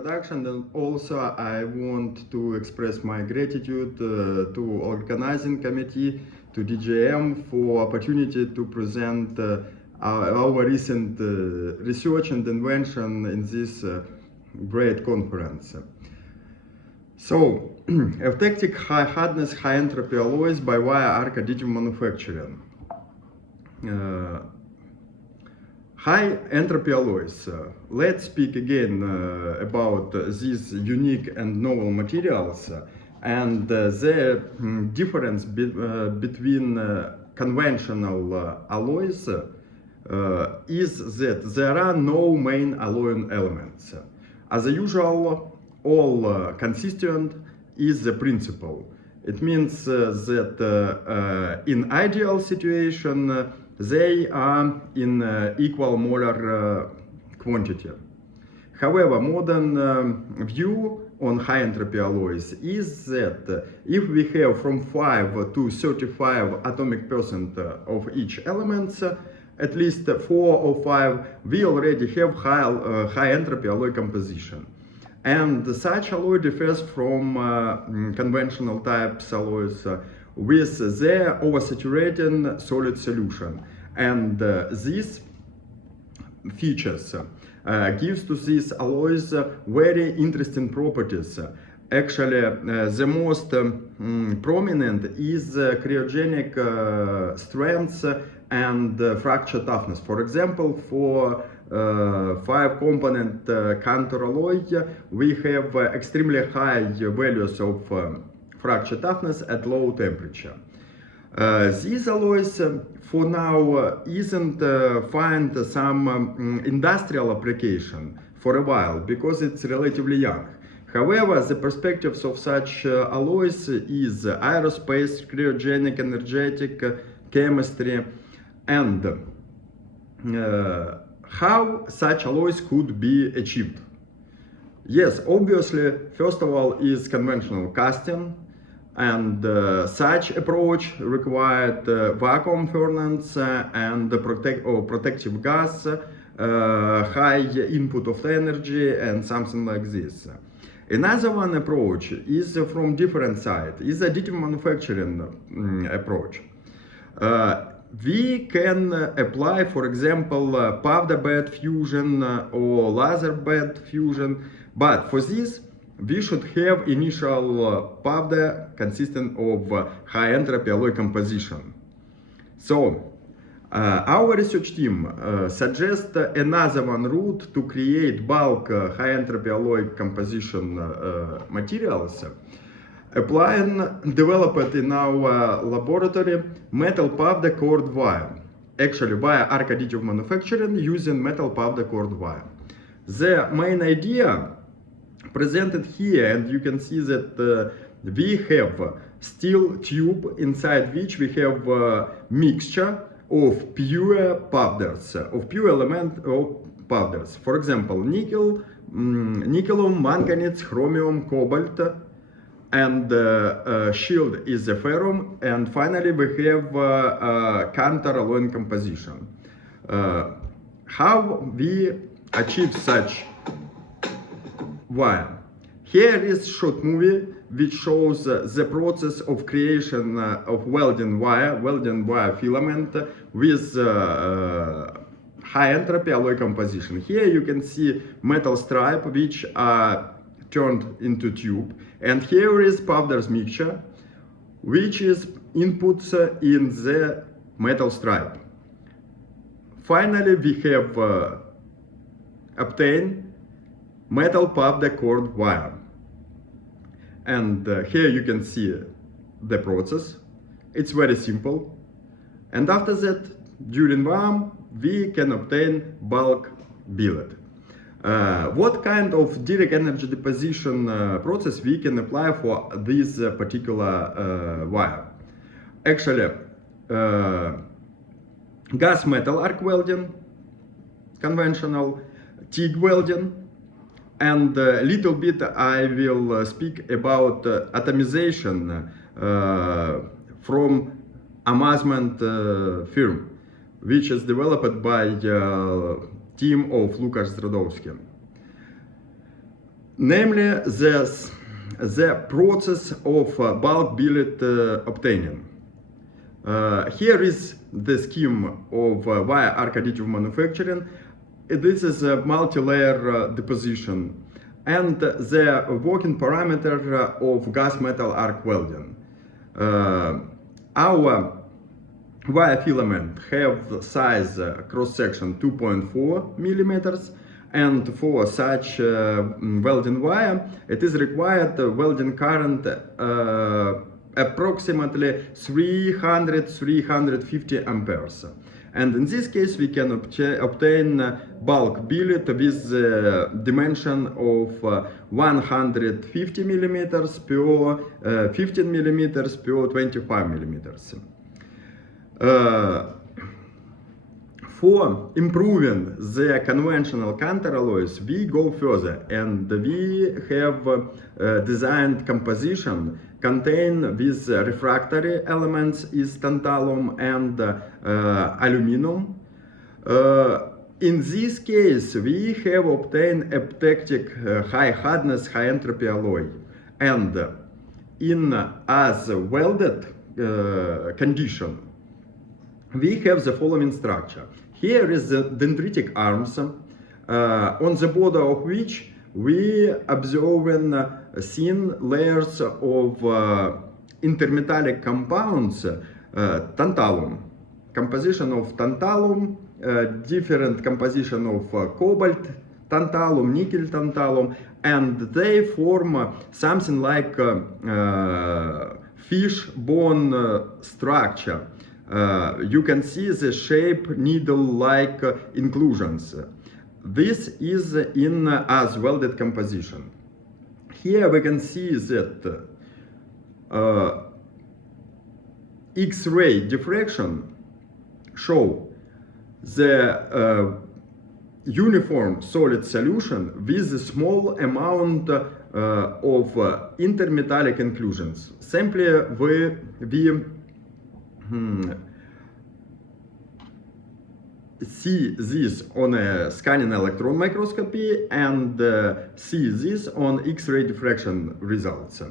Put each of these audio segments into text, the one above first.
Introduction, and also I want to express my gratitude to organizing committee, to DGM for opportunity to present our recent research and invention in this great conference. So, eutectic high hardness, high entropy alloys by wire arc additive manufacturing. High entropy alloys. Let's speak again about these unique and novel materials and the difference between conventional alloys is that there are no main alloying elements. As usual, all consistent is the principle. It means that in ideal situation, they are in equal molar quantity. However, modern view on high entropy alloys is that if we have from 5 to 35 atomic percent of each element, at least 4 or 5, we already have high entropy alloy composition. And such alloy differs from conventional types alloys with their oversaturating solid solution. And these features gives to these alloys very interesting properties. Actually, the most prominent is cryogenic strength and fracture toughness. For example, for 5-component Cantor alloy, we have extremely high values of fracture toughness at low temperature. These alloys for now isn't find some industrial application for a while because it's relatively young. However, the perspectives of such alloys is aerospace, cryogenic, energetic, chemistry, and how such alloys could be achieved. Yes, obviously, first of all is conventional casting, and such approach required vacuum furnace and protective gas, high input of energy, and something like this. Another one approach is from different side, is additive manufacturing approach. We can apply, for example, powder bed fusion or laser bed fusion, but for this we should have initial powder consisting of high entropy alloy composition. So our research team suggests another one route to create bulk high entropy alloy composition materials, developed in our laboratory metal powder cord wire. Actually, via arc additive manufacturing using metal powder cord wire. The main idea presented here, and you can see that we have steel tube inside which we have mixture of pure powders, of pure element of powders. For example, nickel, nickelum, manganese, chromium, cobalt, and shield is the ferrum, and finally we have Cantor alloy composition. How we achieve such wire? Here is short movie which shows the process of creation of welding wire filament with high entropy alloy composition. Here you can see metal stripe which are turned into tube, and here is powders mixture which is inputs in the metal stripe. Finally, we have obtained metal powder cord wire, and here you can see the process. It's very simple, and after that, during warm, we can obtain bulk billet. What kind of direct energy deposition process we can apply for this particular wire? Actually, gas metal arc welding, conventional, TIG welding, and a little bit I will speak about atomization from Amazment firm, which is developed by team of Lukasz Zdrodowski. namely the process of bulk billet obtaining. Here is the scheme of wire arc additive manufacturing. This is a multi-layer deposition and the working parameter of gas metal arc welding. Our wire filament have size cross-section 2.4 millimeters, and for such welding wire it is required welding current approximately 300-350 amperes. And in this case we can obtain bulk billet with dimension of 150 millimeters per 15 millimeters per 25 millimeters. For improving the conventional counteralloys, we go further and we have designed composition contain with refractory elements is tantalum and aluminum. In this case, we have obtained epictetic high hardness, high entropy alloy, and in as welded condition, we have the following structure. Here is the dendritic arms, on the border of which we observe thin layers of intermetallic compounds, tantalum, composition of tantalum, different composition of cobalt, tantalum, nickel tantalum, and they form something like fish bone structure. You can see the shape needle-like inclusions. This is in as welded composition. Here we can see that X-ray diffraction show the uniform solid solution with a small amount of intermetallic inclusions. Simply we see this on a scanning electron microscopy and see this on X-ray diffraction results.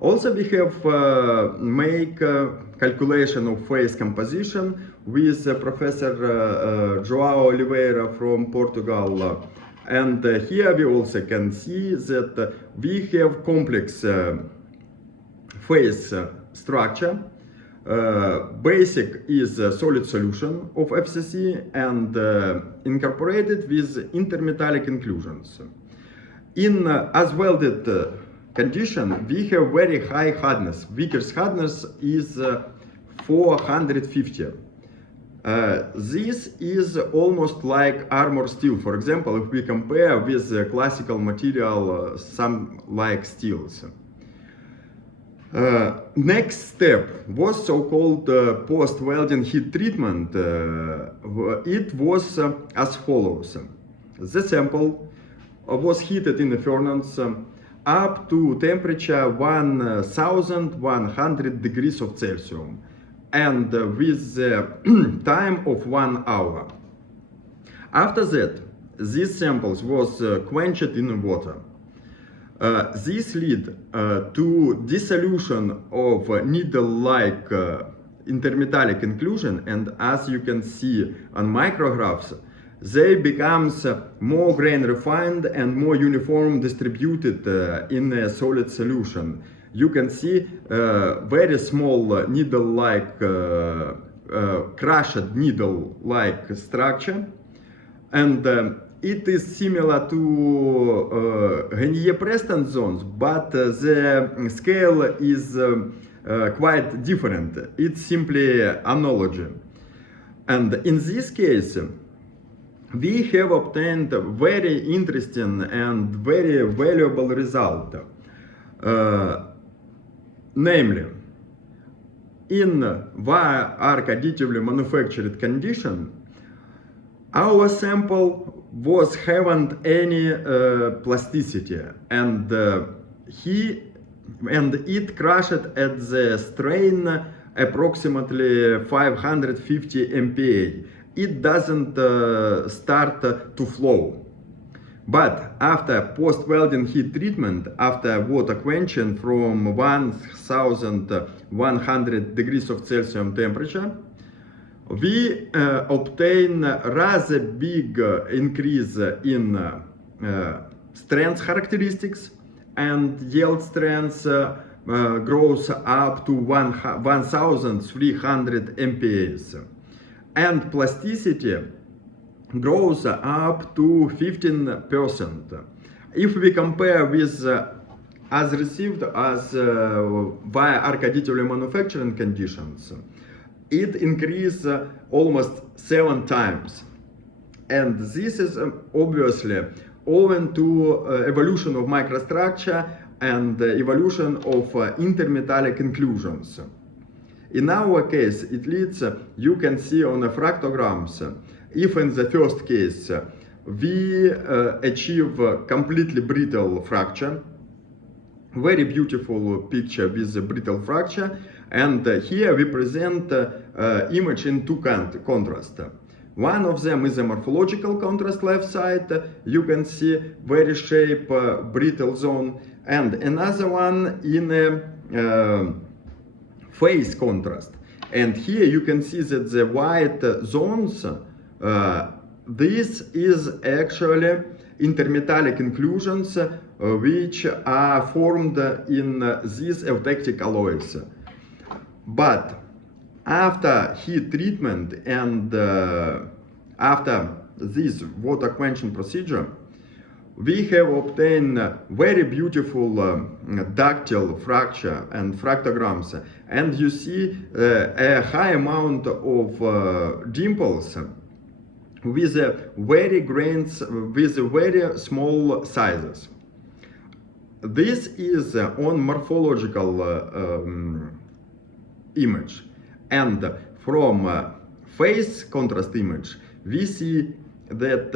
Also, we have make calculation of phase composition with Professor João Oliveira from Portugal, and here we also can see that we have complex phase structure. Basic is a solid solution of FCC and incorporated with intermetallic inclusions. In as welded condition, we have very high hardness. Vickers hardness is 450. This is almost like armor steel. For example, if we compare with classical material, some like steels. Next step was so-called post-welding heat treatment. It was as follows. The sample was heated in the furnace up to temperature 1100 degrees of Celsius and with the time of 1 hour. After that, these samples was quenched in water. This led to dissolution of needle-like intermetallic inclusion, and as you can see on micrographs, they becomes more grain refined and more uniform distributed in a solid solution. You can see very small needle-like, crushed needle-like structure, and it is similar to Grenier-Preston zones, but the scale is quite different. It's simply analogy. And in this case, we have obtained a very interesting and very valuable result. Namely, in wire arc additively manufactured condition, our sample haven't any plasticity, and it crushed at the strain approximately 550 MPa. It doesn't start to flow. But after post-welding heat treatment, after water quenching from 1100 degrees of Celsius temperature, we obtain rather big increase in strength characteristics, and yield strength grows up to 1300 MPa, and plasticity grows up to 15%. If we compare with as received as via arc additively manufacturing conditions, it increased almost 7 times. And this is obviously owing to evolution of microstructure and evolution of intermetallic inclusions. In our case, it leads, you can see on the fractograms, if in the first case we achieve completely brittle fracture, very beautiful picture with the brittle fracture, and here we present image in two contrast. One of them is a morphological contrast, left side, you can see very sharp brittle zone, and another one in a phase contrast. And here you can see that the white zones, this is actually intermetallic inclusions which are formed in these eutectic alloys. But after heat treatment and after this water quenching procedure, we have obtained very beautiful ductile fracture and fractograms, and you see a high amount of dimples with very grains, with very small sizes. This is on morphological image, and from phase contrast image we see that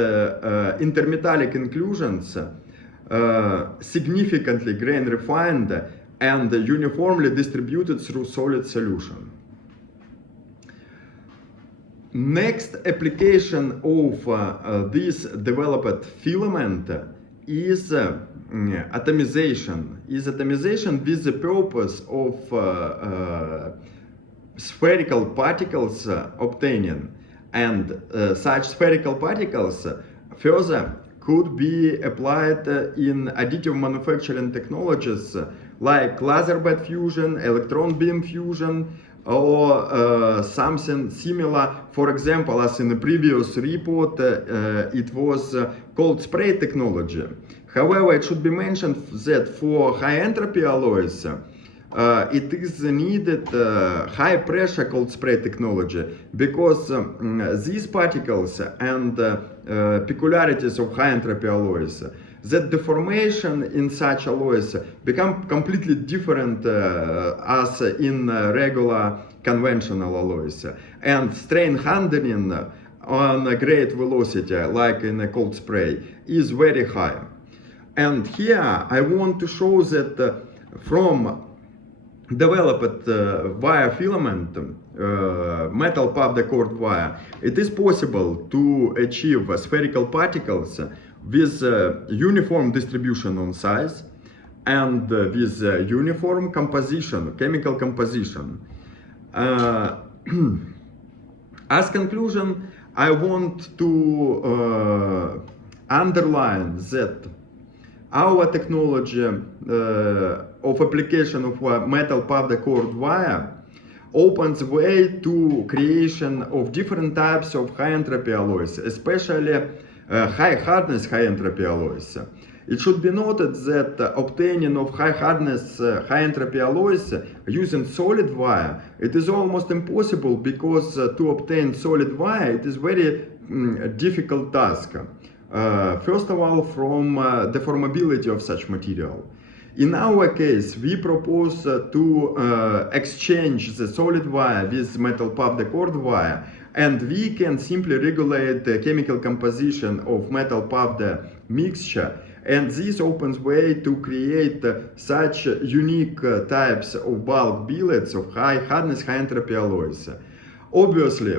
intermetallic inclusions significantly grain refined and uniformly distributed through solid solution. Next application of this developed filament is atomization. With the purpose of spherical particles obtaining, and such spherical particles further could be applied in additive manufacturing technologies like laser bed fusion, electron beam fusion, or something similar. For example, as in the previous report, it was cold spray technology. However, it should be mentioned that for high entropy alloys, it is needed high pressure cold spray technology, because these particles and peculiarities of high entropy alloys, that deformation in such alloys become completely different as in regular conventional alloys, and strain handling on a great velocity like in a cold spray is very high. And here I want to show that from developed wire filament, metal puffed cord wire, it is possible to achieve spherical particles with uniform distribution on size and with uniform composition, chemical composition. As conclusion, I want to underline that our technology of application of metal puffed cord wire opens way to creation of different types of high entropy alloys, especially high hardness high entropy alloys. It should be noted that obtaining of high hardness high entropy alloys using solid wire, it is almost impossible, because to obtain solid wire it is very difficult task. First of all, from deformability of such material. In our case, we propose to exchange the solid wire with metal puffed cord wire, and we can simply regulate the chemical composition of metal puffed mixture, and this opens way to create such unique types of bulk billets of high hardness high entropy alloys. Obviously,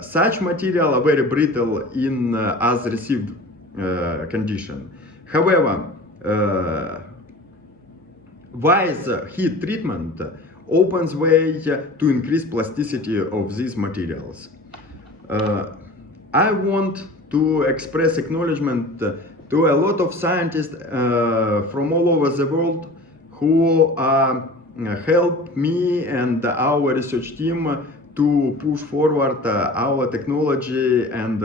such material are very brittle in as received condition. However, wise heat treatment opens way to increase plasticity of these materials. I want to express acknowledgement to a lot of scientists from all over the world who help me and our research team to push forward our technology and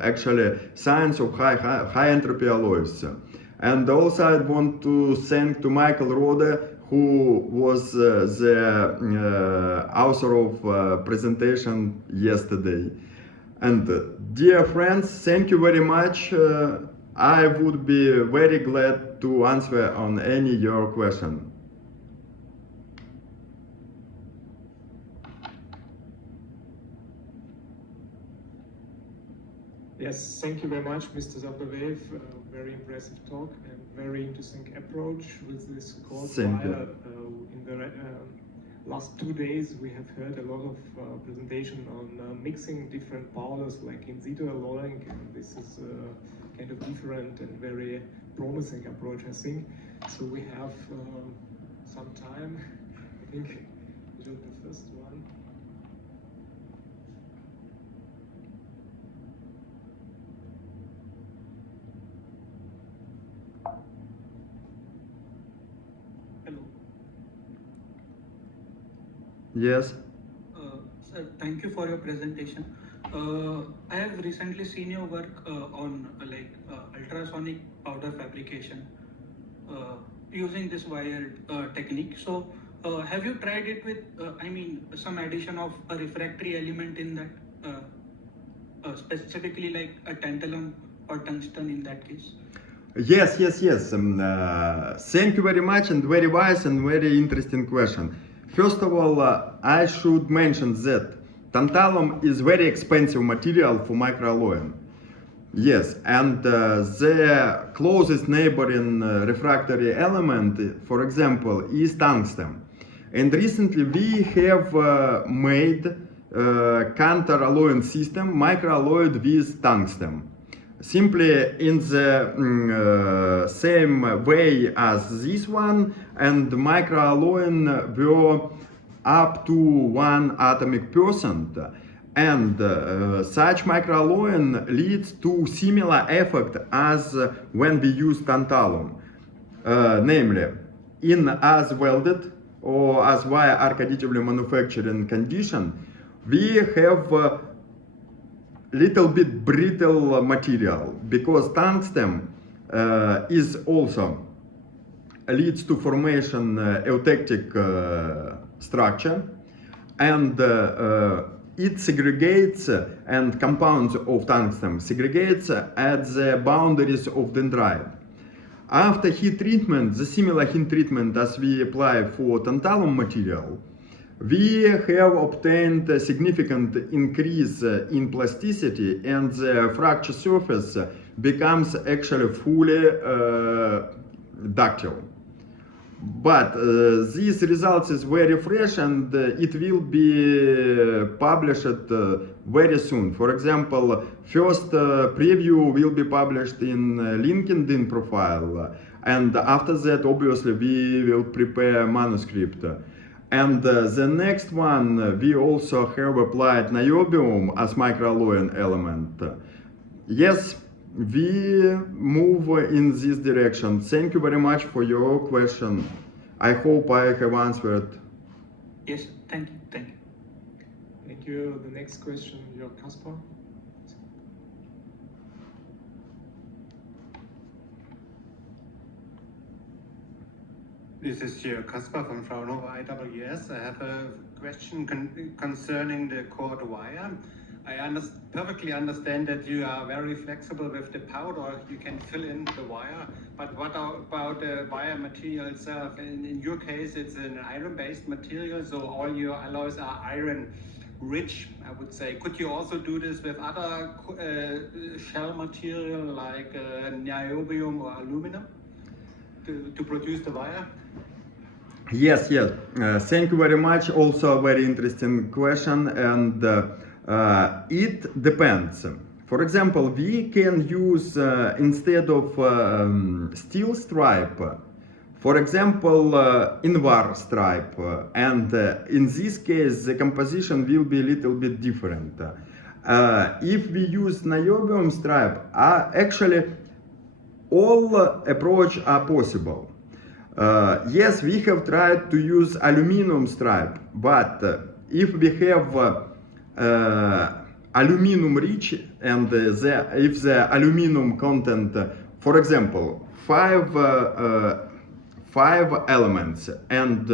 actually science of high entropy alloys. And also I want to thank to Michael Rode, who was the author of presentation yesterday. And dear friends, thank you very much. I would be very glad to answer on any your question. Yes, thank you very much, Mr. Zabrovev. Very impressive talk and very interesting approach with this cold wire. In the last 2 days, we have heard a lot of presentation on mixing different powders, like in situ alloying, and this is kind of different and very promising approach, I think. So we have some time. I think this is the first one. Hello. Yes. Sir, thank you for your presentation. I have recently seen your work on ultrasonic powder fabrication using this wired technique. So, have you tried it with, some addition of a refractory element in that, specifically like a tantalum or tungsten in that case? Yes. Thank you very much, and very wise and very interesting question. First of all, I should mention that tantalum is very expensive material for microalloying. Yes, and the closest neighboring refractory element, for example, is tungsten. And recently we have made counter-alloying system microalloyed with tungsten. Simply in the same way as this one, and microalloying were up to 1 atomic percent, and such microalloying leads to similar effect as when we use tantalum, namely in as welded or as wire arc additively manufacturing condition, we have little bit brittle material, because tungsten is also leads to formation eutectic structure, and it segregates, and compounds of tungsten segregates at the boundaries of dendrite. After heat treatment, the similar heat treatment as we apply for tantalum material, we have obtained a significant increase in plasticity, and the fracture surface becomes actually fully ductile. But these results is very fresh, and it will be published very soon. For example, first preview will be published in LinkedIn profile, and after that obviously we will prepare manuscript. And the next one, we also have applied niobium as microalloying element. Yes, we move in this direction. Thank you very much for your question. I hope I have answered. Yes, thank you. Thank you. The next question, Jörg Kaspar. This is Jörg Kaspar from Fraunhofer IWS. I have a question concerning the cord wire. I perfectly understand that you are very flexible with the powder, you can fill in the wire, but what about the wire material itself? In your case, it's an iron-based material, so all your alloys are iron-rich, I would say. Could you also do this with other shell material like niobium or aluminum to produce the wire? Yes. Thank you very much. Also a very interesting question, and it depends. For example, we can use instead of steel stripe, for example, Invar stripe, and in this case the composition will be a little bit different. If we use niobium stripe, actually all approach are possible. Yes, we have tried to use aluminum stripe, but if we have aluminum rich and if the aluminum content, for example, five elements, and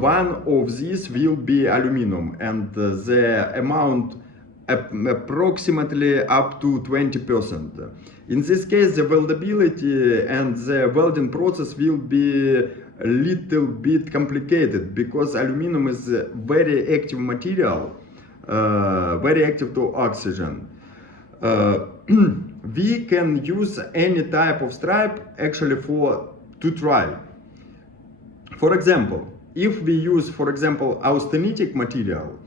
one of these will be aluminum, and the amount approximately up to 20%. In this case, the weldability and the welding process will be a little bit complicated because aluminum is a very active material, very active to oxygen. We can use any type of stripe actually to try. For example, if we use, for example, austenitic material,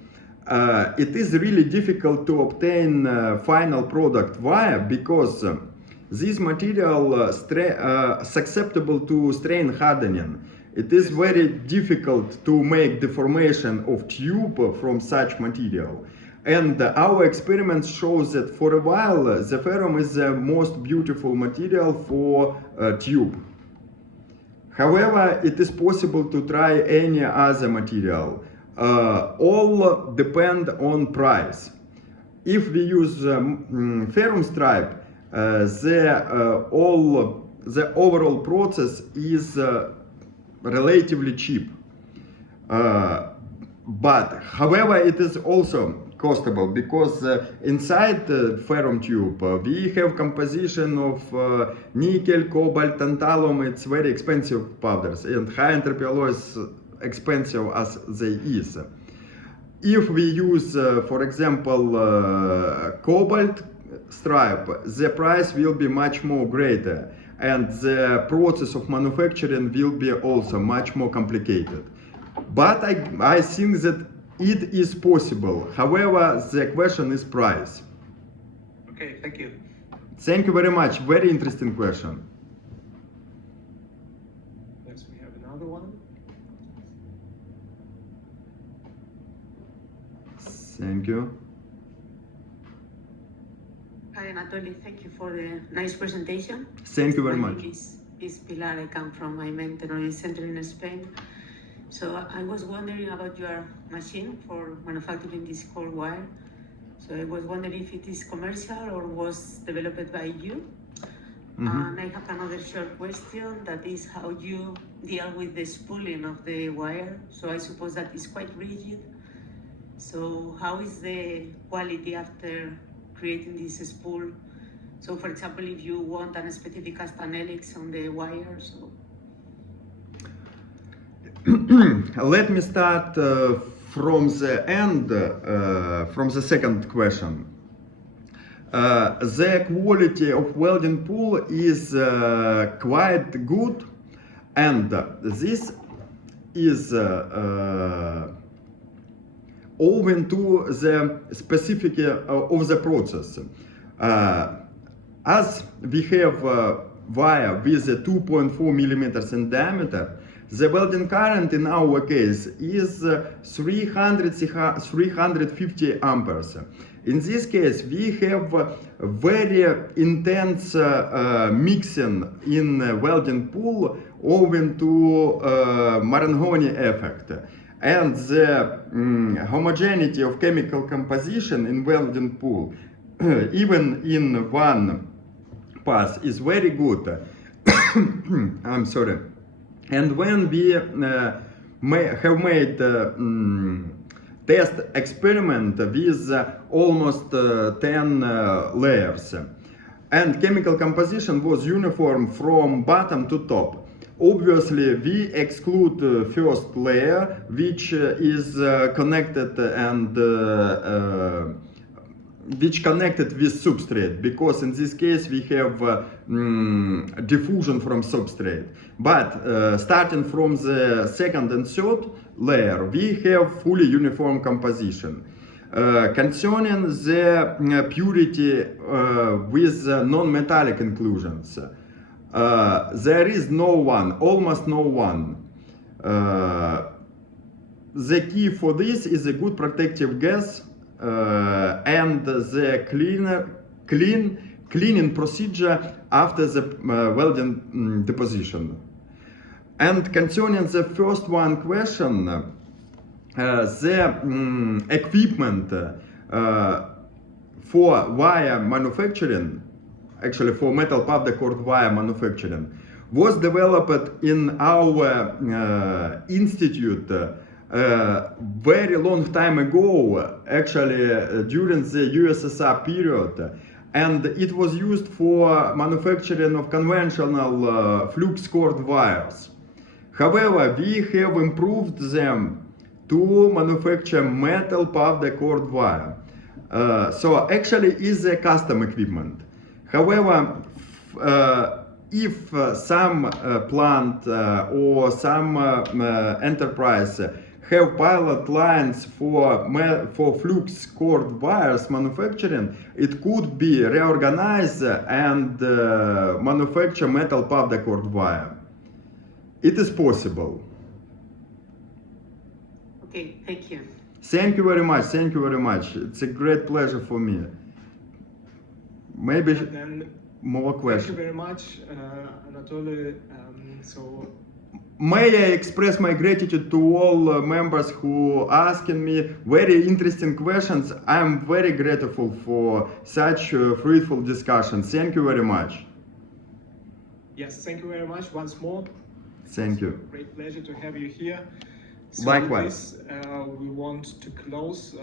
it is really difficult to obtain final product wire because this material is susceptible to strain hardening. It is very difficult to make deformation of tube from such material. And our experiments show that for a while the ferrum is the most beautiful material for tube. However, it is possible to try any other material. All depend on price. If we use ferrum stripe, the overall process is relatively cheap. But however, it is also costable because inside the ferrum tube we have composition of nickel, cobalt, tantalum. It's very expensive powders, and high entropy alloys expensive as they is. If we use for example cobalt stripe, the price will be much more greater, and the process of manufacturing will be also much more complicated. But I think that it is possible. However, the question is price. Okay, thank you. Thank you very much. Very interesting question. Yes, we have another one. Thank you. Hi, Anatoly. Thank you for the nice presentation. Thank you very My much. name is Pilar. I come from Maimén Technology Center in Spain. So I was wondering about your machine for manufacturing this cold wire. So I was wondering if it is commercial or was developed by you. And I have another short question, that is how you deal with the spooling of the wire. So I suppose that is quite rigid. So how is the quality after creating this spool? So for example, if you want a specific custom helix on the wire, so. Let me start from the end, from the second question. The quality of welding pool is quite good, and this is owing to the specific of the process. As we have wire with 2.4 millimeters in diameter, the welding current in our case is 350 amperes. In this case, we have very intense mixing in welding pool owing to Marangoni effect. And the homogeneity of chemical composition in welding pool, even in one pass, is very good. I'm sorry. And when we have made test experiment with almost 10 layers, and chemical composition was uniform from bottom to top. Obviously, we exclude first layer, which is connected and which connected with substrate, because in this case we have diffusion from substrate. But starting from the second and third layer, we have fully uniform composition. concerning the purity with non-metallic inclusions. There is no one, almost no one. The key for this is a good protective gas and the cleaning procedure after the welding deposition. And concerning the first one question, the equipment for wire manufacturing, actually for metal powder cord wire manufacturing, was developed in our institute very long time ago, actually during the USSR period, and it was used for manufacturing of conventional flux cord wires. However, we have improved them to manufacture metal powder cord wire. So actually is a custom equipment. However, if some plant or some enterprise have pilot lines for flux cord wires manufacturing, it could be reorganized and manufacture metal powder cord wire. It is possible. Okay, thank you. Thank you very much. Thank you very much. It's a great pleasure for me. Maybe And then, more thank you questions. very much, Anatoly. So May I express my gratitude to all members who asking me very interesting questions. I am very grateful for such fruitful discussion. Thank you very much. yes, thank you very much once more. Thank you. Great pleasure to have you here. So Likewise. with this, we want to close